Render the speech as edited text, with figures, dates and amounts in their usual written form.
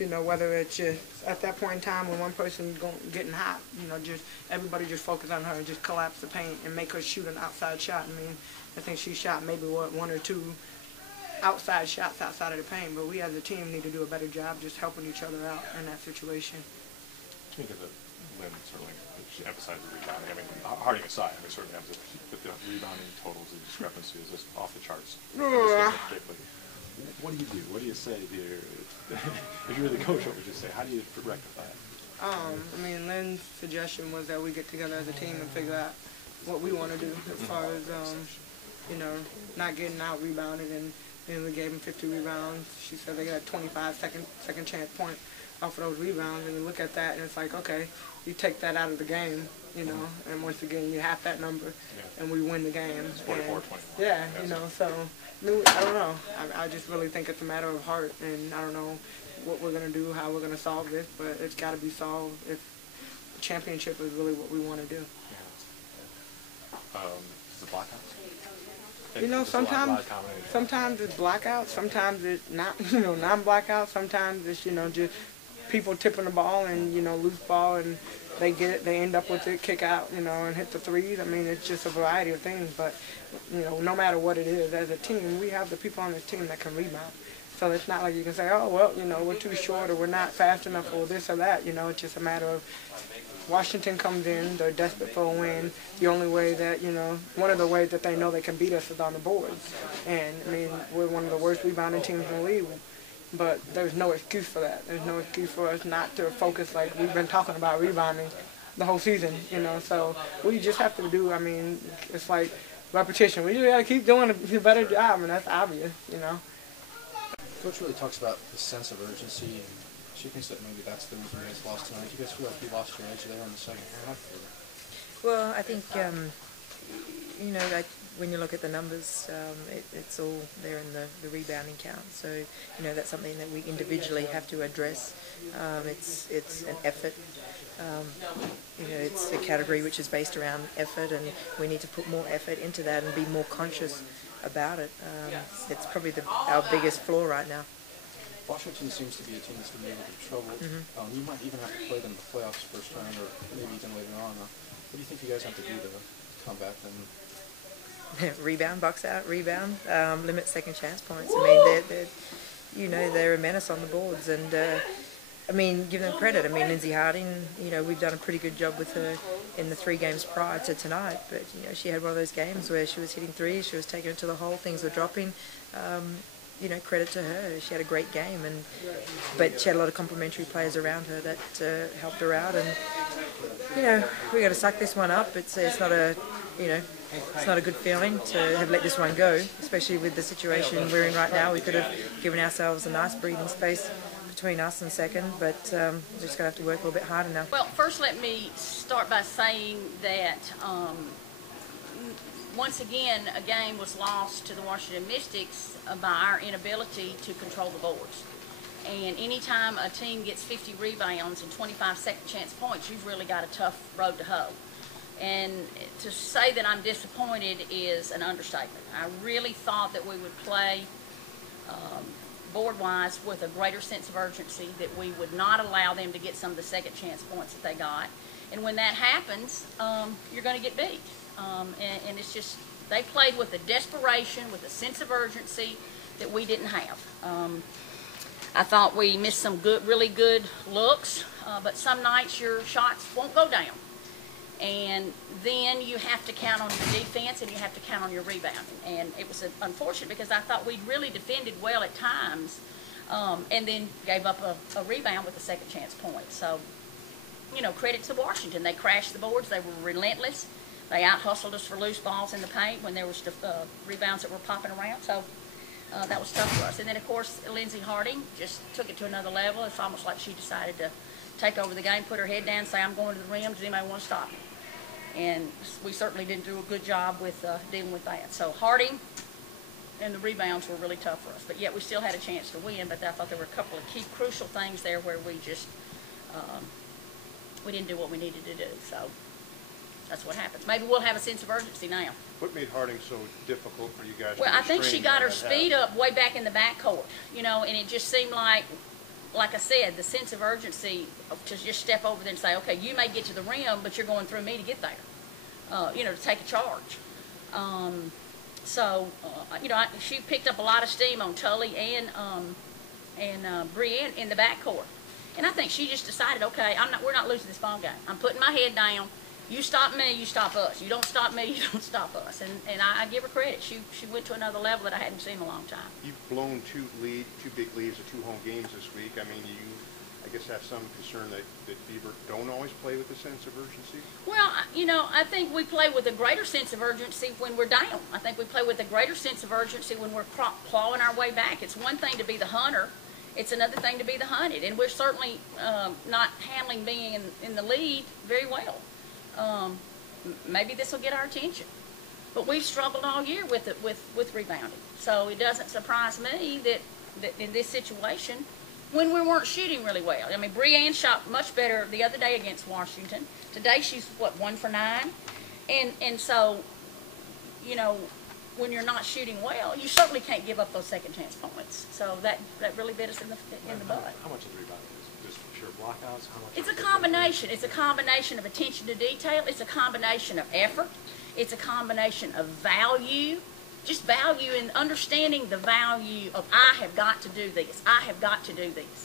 You know, whether it's just at that point in time when one person's getting hot, you know, just everybody just focus on her and just collapse the paint and make her shoot an outside shot. I mean, I think she shot maybe one or two outside shots outside of the paint, but we as a team need to do a better job just helping each other out in that situation. I think that Lynn certainly she emphasizes the rebounding. I mean, Harding aside, I mean, certainly but the rebounding totals, the discrepancy is just off the charts. What do you do? What do you say here? If you were the coach, what would you say? How do you rectify it? I mean, Lynn's suggestion was that we get together as a team and figure out what we want to do as far as, you know, not getting out rebounded. And we gave them 50 rebounds. She said they got 25 second chance point off of those rebounds. And you look at that and it's like, okay, you take that out of the game, you know, and once again you have that number, and we win the game. It's 44-21. Yeah, you know, so I don't know. I just really think it's a matter of heart, and I don't know what we're going to do, how we're going to solve this, but it's got to be solved if the championship is really what we want to do. Is it blackouts? You know, sometimes it's blackouts, sometimes it's not, you know, non-blackout, sometimes it's, you know, just people tipping the ball and, you know, loose ball, and they get it, they end up with it, kick out, you know, and hit the threes. I mean, it's just a variety of things, but, you know, no matter what it is, as a team, we have the people on this team that can rebound. So it's not like you can say, oh, well, you know, we're too short or we're not fast enough or this or that. You know, it's just a matter of Washington comes in, they're desperate for a win. The only way that, you know, one of the ways that they know they can beat us is on the boards. And, I mean, we're one of the worst rebounding teams in the league. But there's no excuse for that. There's no excuse for us not to focus like we've been talking about rebounding the whole season, you know. So we just have to do, I mean, it's like repetition. We just got to keep doing a better job, and that's obvious, you know. Coach really talks about the sense of urgency, and she thinks that maybe that's the reason you guys lost tonight. Do you guys feel like you lost your edge there in the second half? Well, I think, you know, like when you look at the numbers, it's all there in the rebounding count. So, you know, that's something that we individually have to address. It's an effort. You know, it's a category which is based around effort, and we need to put more effort into that and be more conscious about it. It's probably our biggest flaw right now. Washington seems to be a team that's going to be able to trouble. You might even have to play them in the playoffs first round, or maybe even later on. What do you think you guys have to do to come back then? Rebound, box out, rebound, limit second chance points. I mean, they're you know, they're a menace on the boards, and I mean, give them credit. I mean, Lindsay Harding, you know, we've done a pretty good job with her in the 3 games prior to tonight, but, you know, she had one of those games where she was hitting threes, she was taking it to the hole, things were dropping. You know, credit to her. She had a great game, but she had a lot of complimentary players around her that helped her out. And you know, we got to suck this one up. It's not a, you know, it's not a good feeling to have let this one go, especially with the situation we're in right now. We could have given ourselves a nice breathing space between us and second, but we're just going to have to work a little bit harder now. Well, first let me start by saying that once again, a game was lost to the Washington Mystics by our inability to control the boards. And anytime a team gets 50 rebounds and 25 second chance points, you've really got a tough road to hoe. And to say that I'm disappointed is an understatement. I really thought that we would play board-wise with a greater sense of urgency, that we would not allow them to get some of the second chance points that they got. And when that happens, you're going to get beat. And it's just, they played with a desperation, with a sense of urgency that we didn't have. I thought we missed some really good looks, but some nights your shots won't go down. And then you have to count on your defense and you have to count on your rebounding. And it was unfortunate because I thought we'd really defended well at times, and then gave up a rebound with a second chance point. So, you know, credit to Washington. They crashed the boards. They were relentless. They out-hustled us for loose balls in the paint when there was rebounds that were popping around. So that was tough for us. And then, of course, Lindsay Harding just took it to another level. It's almost like she decided to take over the game, put her head down, say, I'm going to the rim. Does anybody want to stop me? And we certainly didn't do a good job with dealing with that. So Harding and the rebounds were really tough for us. But yet we still had a chance to win. But I thought there were a couple of key crucial things there where we just we didn't do what we needed to do. So That's what happens. Maybe we'll have a sense of urgency now. What made Harding so difficult for you guys? Well, to I think she restrain got her that speed half? up way back in the backcourt, you know, and it just seemed like I said, the sense of urgency of to just step over there and say, okay, you may get to the rim, but you're going through me to get there, you know, to take a charge. You know, she picked up a lot of steam on Tully and Brienne in the backcourt. And I think she just decided, okay, we're not losing this ball game. I'm putting my head down. You stop me, you stop us. You don't stop me, you don't stop us. And I give her credit. She went to another level that I hadn't seen in a long time. You've blown two big leads of 2 home games this week. I mean, I guess have some concern that Beaver don't always play with a sense of urgency? Well, you know, I think we play with a greater sense of urgency when we're down. I think we play with a greater sense of urgency when we're clawing our way back. It's one thing to be the hunter. It's another thing to be the hunted. And we're certainly not handling being in the lead very well. Maybe this will get our attention. But we've struggled all year with rebounding. So it doesn't surprise me that in this situation, when we weren't shooting really well. I mean, Brienne shot much better the other day against Washington. Today she's, what, 1 for 9? And so, you know, when you're not shooting well, you certainly can't give up those second chance points. So that really bit us in the butt. How much of the rebounding is just sheer blockouts? How much? It's a combination. It's a combination of attention to detail. It's a combination of effort. It's a combination of value. Just value and understanding the value of I have got to do this. I have got to do this.